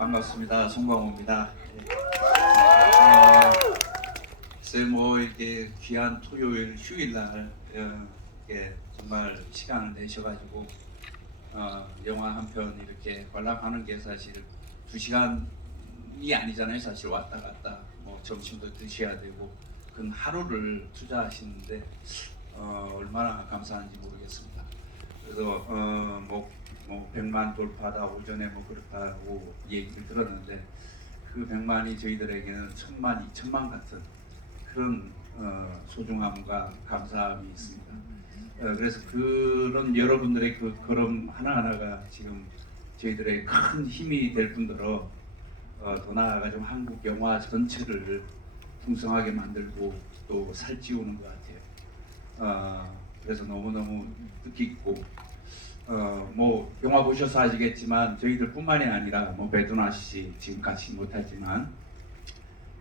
반갑습니다. 송광호입니다. 예. 아, 글쎄 뭐 이렇게 귀한 토요일 휴일날 어, 예, 정말 시간 내셔가지고 어, 영화 한 편 이렇게 관람하는 게 사실 두 시간이 아니잖아요. 사실 왔다 갔다 뭐 점심도 드셔야 되고 그 하루를 투자하시는데 어, 얼마나 감사한지 모르겠습니다. 그래서 어, 뭐 100만 돌파다 오전에 뭐 그렇다고 얘기를 들었는데 그 100만이 저희들에게는 천만, 이천만 같은 그런 어, 소중함과 감사함이 있습니다. 어, 그래서 그런 여러분들의 그 걸음 하나하나가 지금 저희들의 큰 힘이 될 뿐더러 어, 더 나아가 좀 한국 영화 전체를 풍성하게 만들고 또 살찌우는 것 같아요. 어, 그래서 너무너무 뜻깊고 어, 뭐 영화 보셔서 아시겠지만 저희들뿐만이 아니라 뭐 배두나 씨 지금 까지 못하지만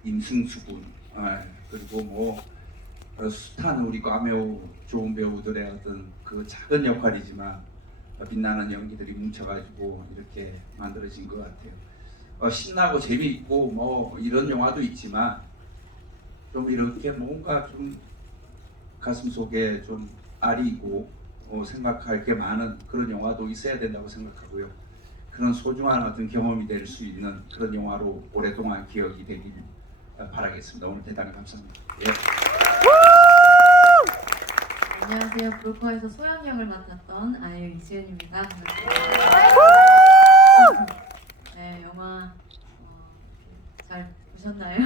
임승수 군 아, 어, 그리고 뭐 어, 숱한 우리 까메오 좋은 배우들의 어떤 그 작은 역할이지만 어, 빛나는 연기들이 뭉쳐가지고 이렇게 만들어진 것 같아요. 어, 신나고 재미있고 뭐 이런 영화도 있지만 좀 이렇게 뭔가 좀 가슴 속에 좀 알이 있고 어, 생각할 게 많은 그런 영화도 있어야 된다고 생각하고요. 그런 소중한 어떤 경험이 될 수 있는 그런 영화로 오랫동안 기억이 되길 바라겠습니다. 오늘 대단히 감사합니다. 예. 안녕하세요. 브로커에서 소영 역을 맡았던 아이유 이지은입니다. 네, 영화 어, 잘 보셨나요?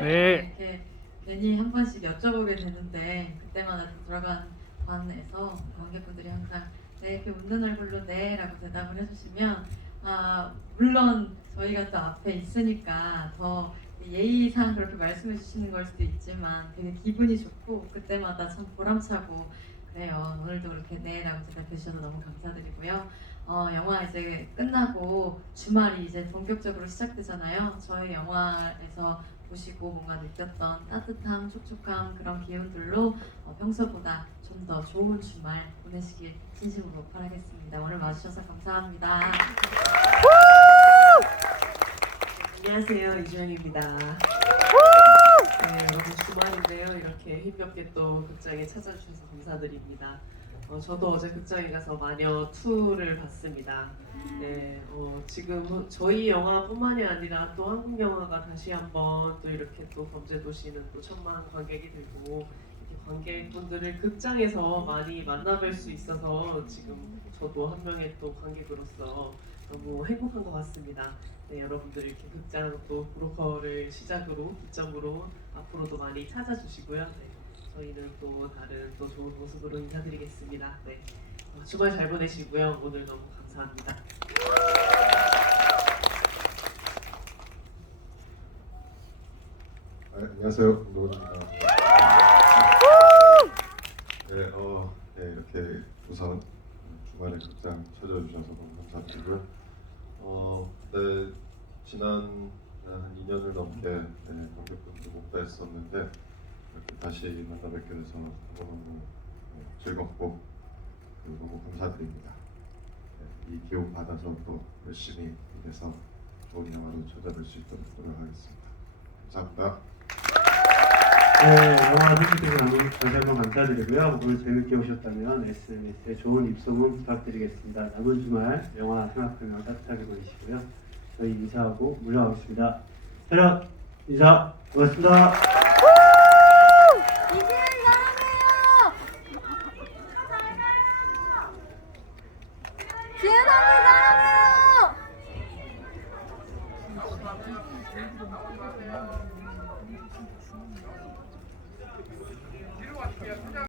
네. 이렇게 괜히 한 번씩 여쭤보게 되는데 그때마다 들어간 관에서 관객분들이 항상 네, 이렇게 웃는 얼굴로 네 라고 대답을 해주시면 아, 물론 저희가 또 앞에 있으니까 더 예의상 그렇게 말씀해 주시는 걸 수도 있지만 되게 기분이 좋고 그때마다 참 보람차고 그래요. 오늘도 그렇게 네라고 대답해 주셔서 너무 감사드리고요. 어, 영화 이제 끝나고 주말이 이제 본격적으로 시작되잖아요. 저희 영화에서 보시고 뭔가 느꼈던 따뜻함, 촉촉함 그런 기운들로 어, 평소보다 좀 더 좋은 주말 보내시길 진심으로 바라겠습니다. 오늘 와주셔서 감사합니다. 네, 안녕하세요 이주영입니다. 네, 여러분 주말인데요 이렇게 힘겹게 또 극장에 찾아주셔서 감사드립니다. 어, 저도 어제 극장에 가서 마녀 2를 봤습니다. 네, 어, 지금 저희 영화뿐만이 아니라 또 한국 영화가 다시 한번 또 이렇게 또 범죄도시는 또 천만 관객이 되고 이렇게 관객분들을 극장에서 많이 만나뵐 수 있어서 지금 저도 한 명의 또 관객으로서 너무 행복한 것 같습니다. 네, 여러분들 이렇게 극장 또 브로커를 시작으로 기점으로 앞으로도 많이 찾아주시고요. 네. 저희는 또 다른 또 좋은 모습으로 인사드리겠습니다. 네. 어, 주말 잘 보내시고요. 오늘 너무 감사합니다. 아, 안녕하세요, 노원입니다. 네, 어, 네, 이렇게 우선 주말에 극장 찾아주셔서 너무 감사드리고요. 어, 네, 지난 한 2년을 넘게 네, 관객분들 못 뵀었는데 다시 만나뵙게 돼서 너무너무 어, 즐겁고 너무 감사드립니다. 네, 이 기운 받아서 또 열심히 일해서 좋은 영화로 찾아뵐 수 있도록 노력하겠습니다. 감사합니다. 네, 영화 해주신 너무 다시 한번 감사드리고요. 오늘 재밌게 보셨다면 SNS에 좋은 입소문 부탁드리겠습니다. 남은 주말 영화 생각하며 따뜻하게 보내시고요. 저희 인사하고 물러가겠습니다. 새라 인사 고맙습니다.